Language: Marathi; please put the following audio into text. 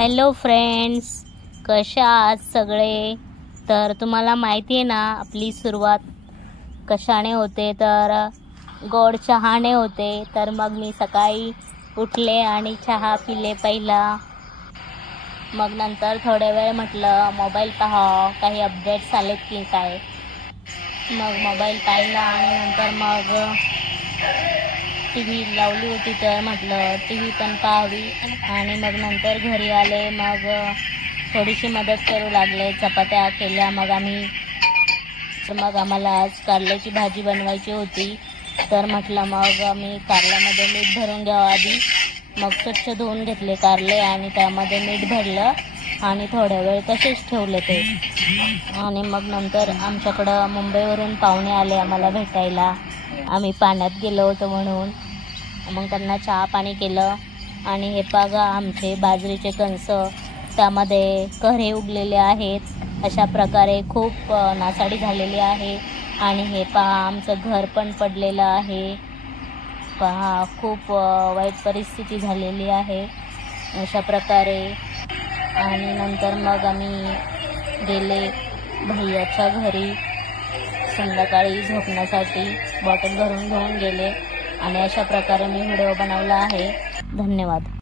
हॅलो फ्रेंड्स कशा आहात सगळे? तर तुम्हाला माहिती आहे ना आपली सुरुवात कशाने होते? तर गोड चहाने होते. तर मग मी सकाळी उठले आणि चहा पिले पहिला. मग नंतर थोड्या वेळ म्हटलं मोबाईल पाहावं काही अपडेट्स आलेत की काय? मग मोबाईल पाहिला आणि नंतर मग टी व्ही लावली होती तर म्हटलं टी व्ही पण पाहावी. आणि मग नंतर घरी आले मग थोडीशी मदत करू लागले चपात्या केल्या मग आम्ही तर मग आम्हाला आज कारल्याची भाजी बनवायची होती. तर म्हटलं मग आम्ही कारल्यामध्ये मीठ भरून घ्यावं आधी. मग स्वच्छ धुवून घेतले कारले आणि त्यामध्ये मीठ भरलं आणि थोड्या वेळ तसेच ठेवले ते. आणि मग नंतर आमच्याकडं मुंबईवरून पाहुणे आले आम्हाला भेटायला. आम्ही पाण्यात गेलो होतो म्हणून. मग त्यांना चहा पाणी केलं. आणि हे बघा आमचे बाजरीचे कणस त्यामध्ये कऱ्हे उगलेले आहेत. अशा प्रकारे खूप नासाडी झालेली आहे. आणि हे पहा आमचं घर पण पडलेलं आहे. पहा खूप वाईट परिस्थिती झालेली आहे. अशा प्रकारे. आणि नंतर मग आम्ही गेले भैयाच्या घरी. संध्याकाळी झोपण्यासाठी बॉटल भरून घेऊन गेले आणि अशा प्रकारे मी व्हिडिओ बनवला आहे. धन्यवाद.